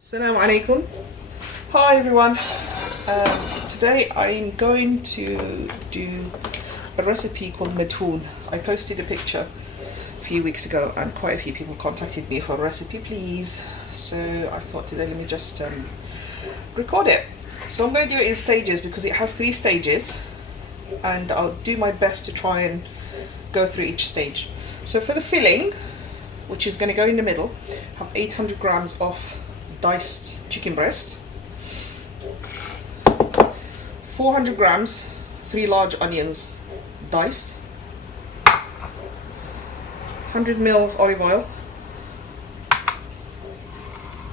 Assalamu alaikum. Hi everyone. Today I'm going to do a recipe called Madfoon. I posted a picture a few weeks ago and quite a few people contacted me for a recipe please. So I thought today let me just record it. So I'm going to do it in stages because it has 3 stages and I'll do my best to try and go through each stage. So for the filling, which is going to go in the middle, I have 800 grams of diced chicken breast, 400 grams 3 large onions diced, 100 ml of olive oil,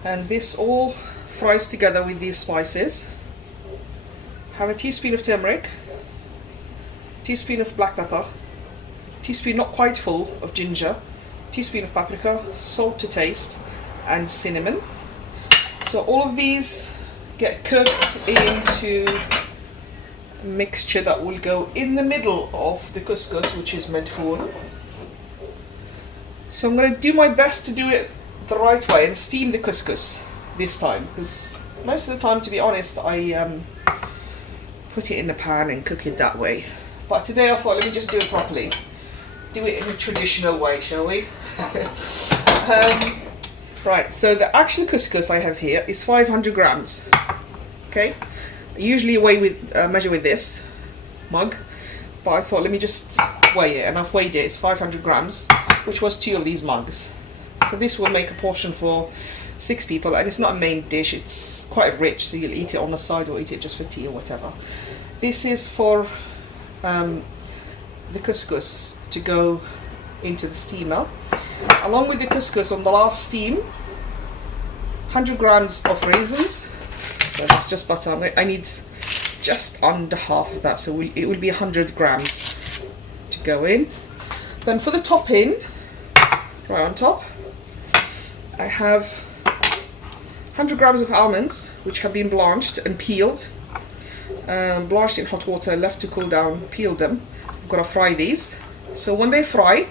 and this all fries together with these spices. Have a teaspoon of turmeric, teaspoon of black pepper, teaspoon not quite full of ginger, teaspoon of paprika, salt to taste, and cinnamon. So all of these get cooked into a mixture that will go in the middle of the couscous, which is Madfoon. So I'm going to do my best to do it the right way and steam the couscous this time, because most of the time, to be honest, I put it in the pan and cook it that way. But today I thought, let me just do it properly. Do it in the traditional way, shall we? Right, so the actual couscous I have here is 500 grams. Okay, I usually measure with this mug, but I thought let me just weigh it, and I've weighed it. It's 500 grams, which was 2 of these mugs. So this will make a portion for 6 people, and it's not a main dish. It's quite rich, so you'll eat it on the side or eat it just for tea or whatever. This is for the couscous to go into the steamer. Along with the couscous, on the last steam, 100 grams of raisins. So that's just butter. I need just under half of that, so it will be 100 grams to go in. Then for the topping, right on top, I have 100 grams of almonds, which have been blanched and peeled. Blanched in hot water, left to cool down, peeled them. I'm gonna fry these. So when they fry,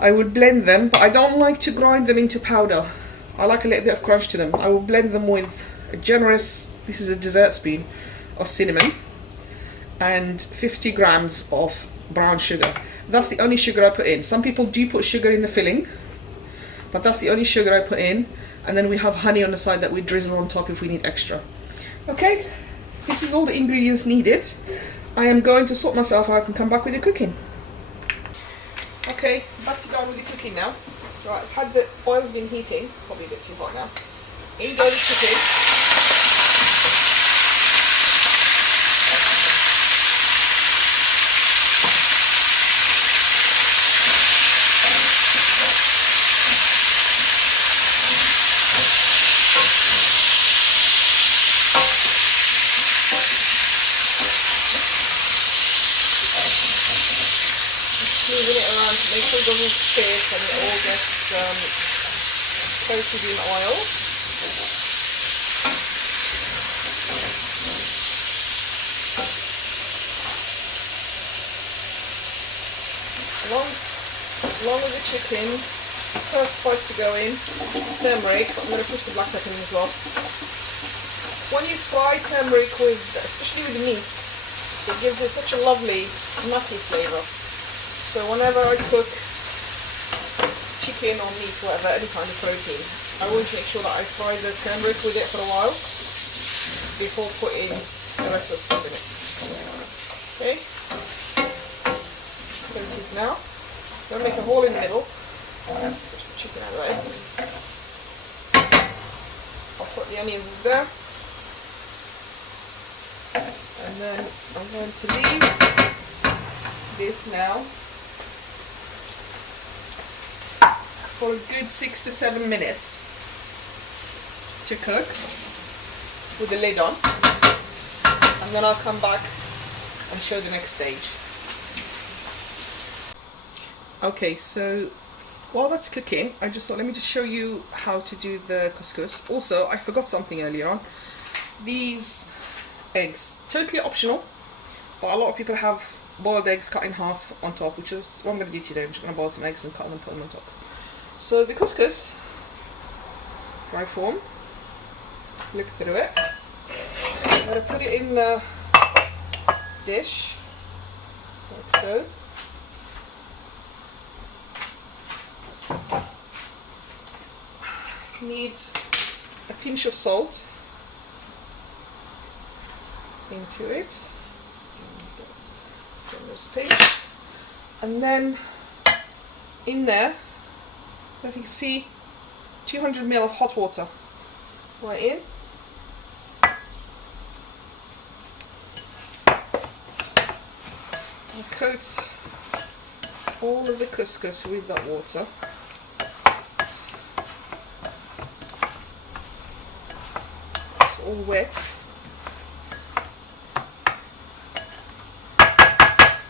I would blend them, but I don't like to grind them into powder. I like a little bit of crunch to them. I will blend them with a generous, this is a dessert spoon, of cinnamon and 50 grams of brown sugar. That's the only sugar I put in. Some people do put sugar in the filling, but that's the only sugar I put in. And then we have honey on the side that we drizzle on top if we need extra. Okay, this is all the ingredients needed. I am going to sort myself out and come back with the cooking. Okay, back to going with the cooking now. Right, I've had the oil's been heating, probably a bit too hot now. In goes the chicken. Moving it around to make sure it doesn't stick and it all gets coated in oil. Along with the chicken, first spice to go in, turmeric. I'm going to push the black pepper in as well. When you fry turmeric with, especially with the meats, it gives it such a lovely nutty flavour. So whenever I cook chicken or meat, whatever, any kind of protein, I always make sure that I fry the turmeric with it for a while before putting the rest of the stuff in it. Okay, it's coated now. I'm going to make a hole in the middle. Push the chicken out of the way. I'll put the onions in there. And then I'm going to leave this now for a good 6 to 7 minutes to cook with the lid on, and then I'll come back and show the next stage. Okay, so while that's cooking, I just thought let me just show you how to do the couscous. Also, I forgot something earlier on. These eggs, totally optional, but a lot of people have boiled eggs cut in half on top, which is what I'm going to do today. I'm just going to boil some eggs and cut them and put them on top. So the couscous dry form. Look through it. I'm going to put it in the dish, like so. Needs a pinch of salt into it. Generous pinch. And then in there, if you can see, 200 ml of hot water right in. And coat all of the couscous with that water. It's all wet.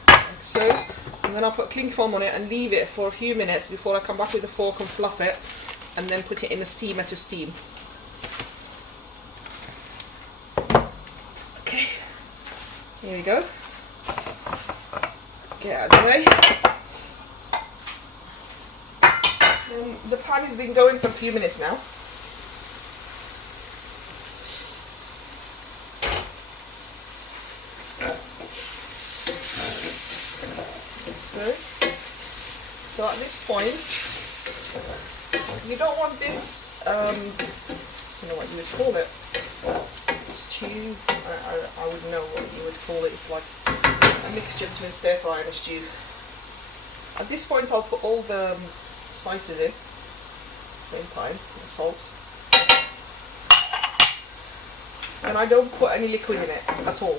Like so. And then I'll put cling film on it and leave it for a few minutes before I come back with a fork and fluff it, and then put it in a steamer to steam. Okay, here we go. Get out of the way. And the pan has been going for a few minutes now. So at this point, you don't want this, I don't know what you would call it, stew, I wouldn't know what you would call it. It's like a mixture between stir fry and a stew. At this point I'll put all the spices in at the same time, the salt. And I don't put any liquid in it at all.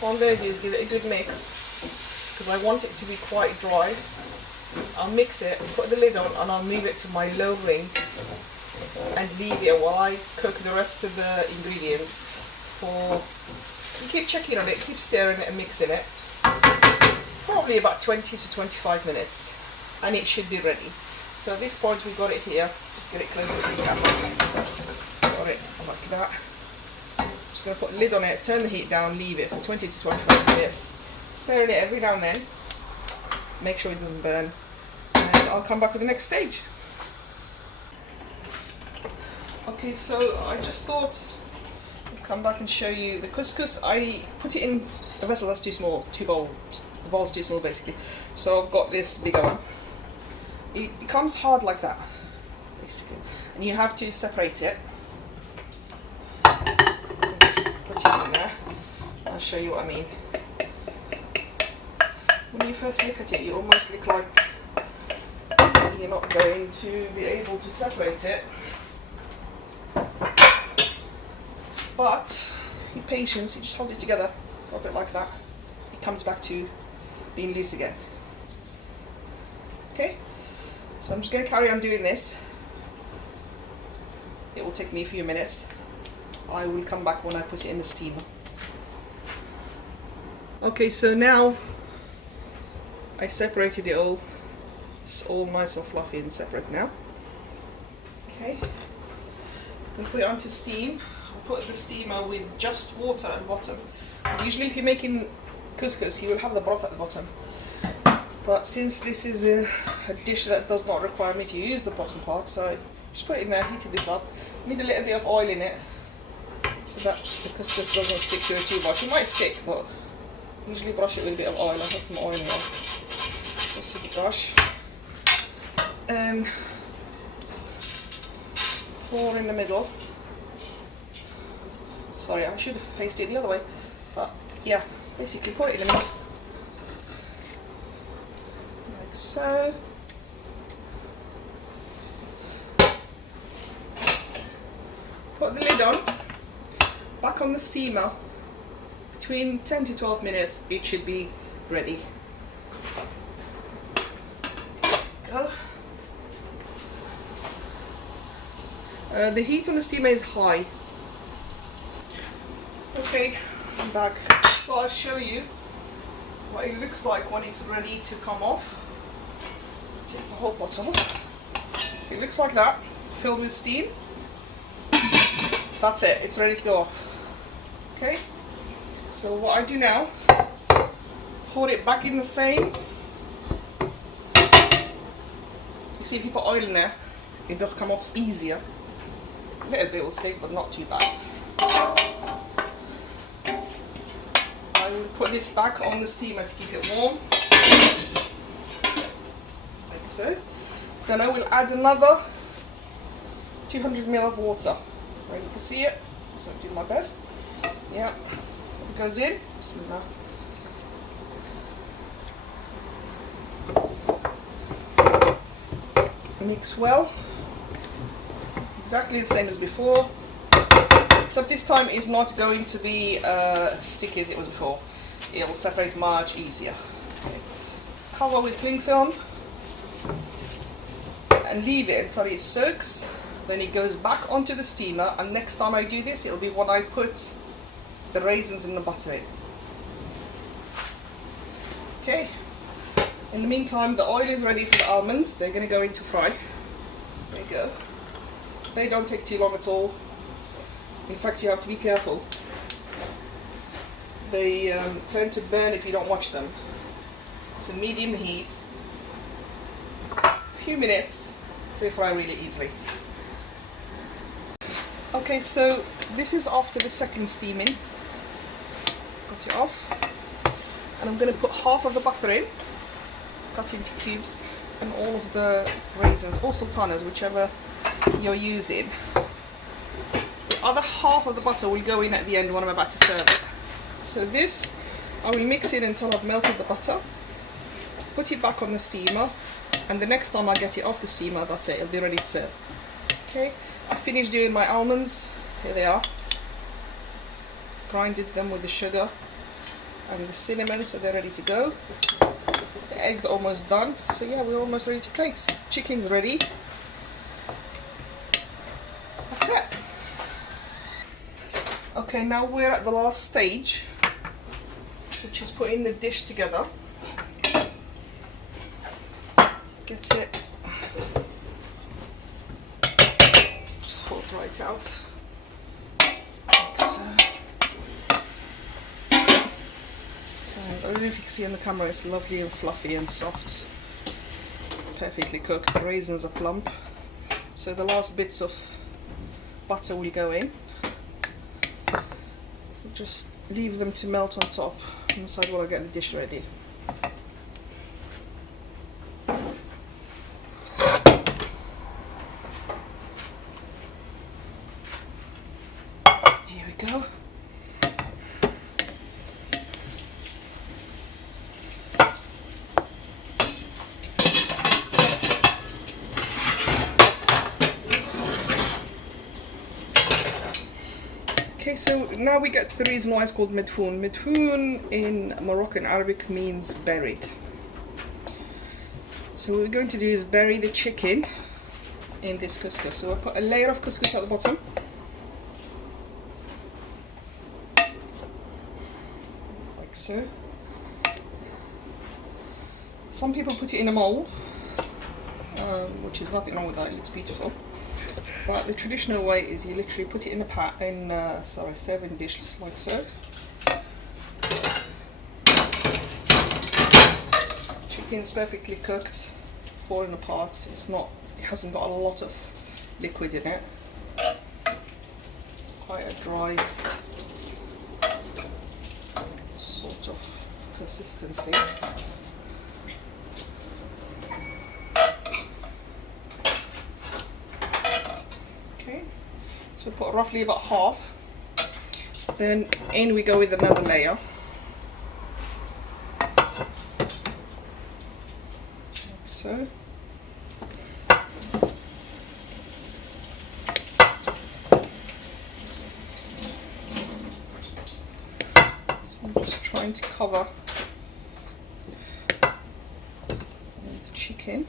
What I'm going to do is give it a good mix, because I want it to be quite dry. I'll mix it, put the lid on, and I'll move it to my low ring and leave it while I cook the rest of the ingredients for, you keep checking on it, keep stirring it and mixing it, probably about 20 to 25 minutes, and it should be ready. So at this point we've got it here, just get it closer to the camera, got it like that. Just going to put the lid on it, turn the heat down, leave it for 20 to 25 minutes, stirring it every now and then, make sure it doesn't burn, and I'll come back with the next stage. Okay, so I just thought I'd come back and show you the couscous. I put it in a vessel that's too small, 2 bowls. The bowl's too small basically. So I've got this bigger one. It becomes hard like that, basically, and you have to separate it. Just put it in there. I'll show you what I mean. When you first look at it, you almost look like you're not going to be able to separate it. But, with patience, you just hold it together, a little bit like that. It comes back to being loose again. Okay? So I'm just going to carry on doing this. It will take me a few minutes. I will come back when I put it in the steamer. Okay, so now I separated it all. It's all nice and fluffy and separate now. Okay, we'll put it onto steam. I'll put the steamer with just water at the bottom. Because usually if you're making couscous, you will have the broth at the bottom. But since this is a dish that does not require me to use the bottom part, so just put it in there, heated this up. You need a little bit of oil in it, so that the couscous doesn't stick to it too much. It might stick, but usually brush it with a bit of oil. I have some oil here. Just with the brush. And pour in the middle. Sorry, I should have faced it the other way. But yeah, basically pour it in the middle. Like so. Put the lid on. Back on the steamer. Between 10 to 12 minutes, it should be ready. Go. The heat on the steamer is high. Okay, I'm back. So I'll show you what it looks like when it's ready to come off. Take the whole bottom off. It looks like that, filled with steam. That's it, it's ready to go off. Okay, so what I do now, pour it back in the same. You see if you put oil in there, it does come off easier. A little bit will stick, but not too bad. I will put this back on the steamer to keep it warm, like so. Then I will add another 200 ml of water. Ready to see it? So I do my best. Yeah, it goes in. Bismillah. Mix well. Exactly the same as before, except this time it's not going to be sticky as it was before. It'll separate much easier. Okay. Cover with cling film and leave it until it soaks. Then it goes back onto the steamer, and next time I do this, it'll be when I put the raisins in the butter in. Okay. In the meantime, the oil is ready for the almonds. They're going to go into fry. There you go. They don't take too long at all. In fact, you have to be careful. They tend to burn if you don't watch them. So medium heat. A few minutes. They fry really easily. Okay, so this is after the second steaming. Got it off. And I'm going to put half of the butter in, cut into cubes, and all of the raisins, or sultanas, whichever you're using. The other half of the butter will go in at the end when I'm about to serve it. So this, I will mix it until I've melted the butter, put it back on the steamer, and the next time I get it off the steamer, that's it, it'll be ready to serve. Okay, I finished doing my almonds. Here they are. Grinded them with the sugar and the cinnamon, so they're ready to go. The eggs are almost done, so yeah, we're almost ready to plate. Chicken's ready. That's it. Okay, now we're at the last stage, which is putting the dish together. Get it. Just fold right out. Like so. And I don't know if you can see on the camera, it's lovely and fluffy and soft. Perfectly cooked. The raisins are plump. So the last bits of butter will go in. Just leave them to melt on top on the side while I get the dish ready. Here we go. Okay, so now we get to the reason why it's called Madfoon. Madfoon in Moroccan Arabic means buried. So what we're going to do is bury the chicken in this couscous. So I'll put a layer of couscous at the bottom. Like so. Some people put it in a mold, which is nothing wrong with that, it looks beautiful. But the traditional way is you literally put it in a serving dish like so. Chicken's perfectly cooked, falling apart. It hasn't got a lot of liquid in it. Quite a dry sort of consistency. So put roughly about half. Then in we go with another layer. Like so. So I'm just trying to cover the chicken.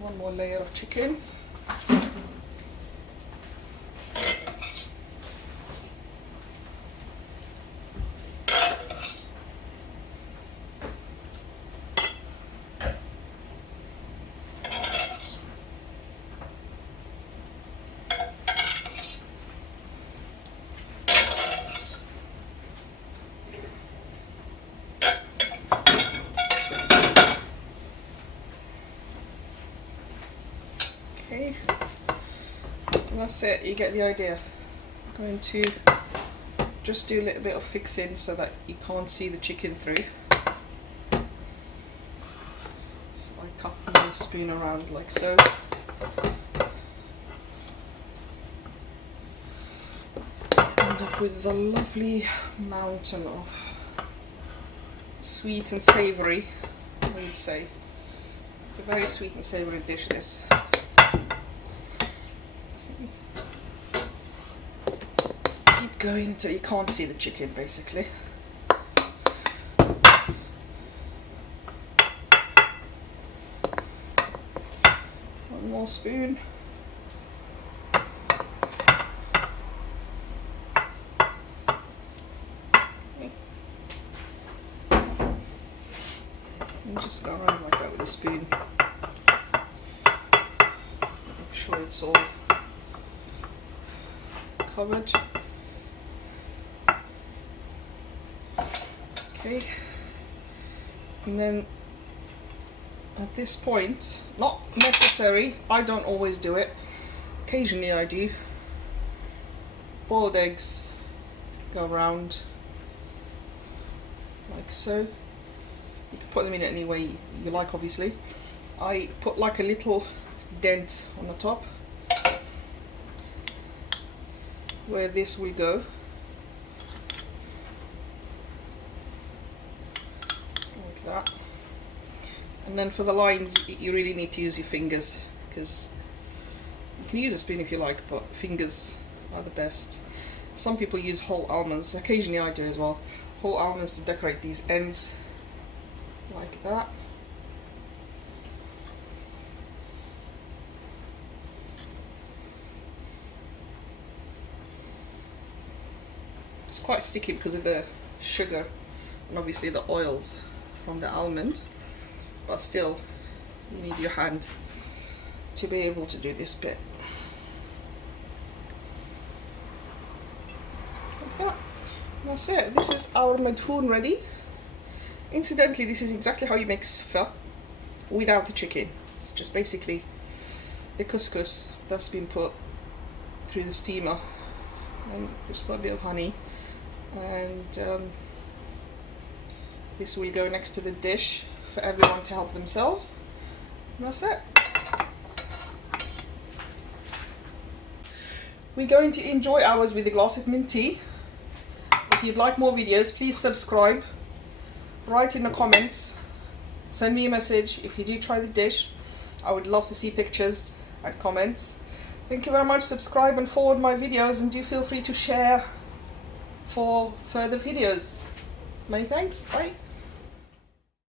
One more layer of chicken. Okay, and that's it, you get the idea. I'm going to just do a little bit of fixing so that you can't see the chicken through. So I cut my spoon around like so. End up with a lovely mountain of sweet and savoury, I would say. It's a very sweet and savoury dish, this. Keep going until you can't see the chicken, basically. One more spoon. And just go around like that with a spoon. Make sure it's all covered. Okay. And then at this point, not necessary, I don't always do it, occasionally I do, boiled eggs go around like so. You can put them in any way you like, obviously. I put like a little dent on the top where this will go. Like that. And then for the lines, you really need to use your fingers, because you can use a spoon if you like, but fingers are the best. Some people use whole almonds, occasionally I do as well. Whole almonds to decorate these ends. Like that. It's quite sticky because of the sugar and obviously the oils from the almond, but still you need your hand to be able to do this bit. Like that. And that's it. This is our Madfoon ready. Incidentally, this is exactly how you make pho without the chicken. It's just basically the couscous that's been put through the steamer, and just put a bit of honey, and this will go next to the dish for everyone to help themselves, and that's it. We're going to enjoy ours with a glass of mint tea. If you'd like more videos, please subscribe. Write in the comments, send me a message if you do try the dish. I would love to see pictures and comments. Thank you very much. Subscribe and forward my videos, and do feel free to share for further videos. Many thanks. Bye.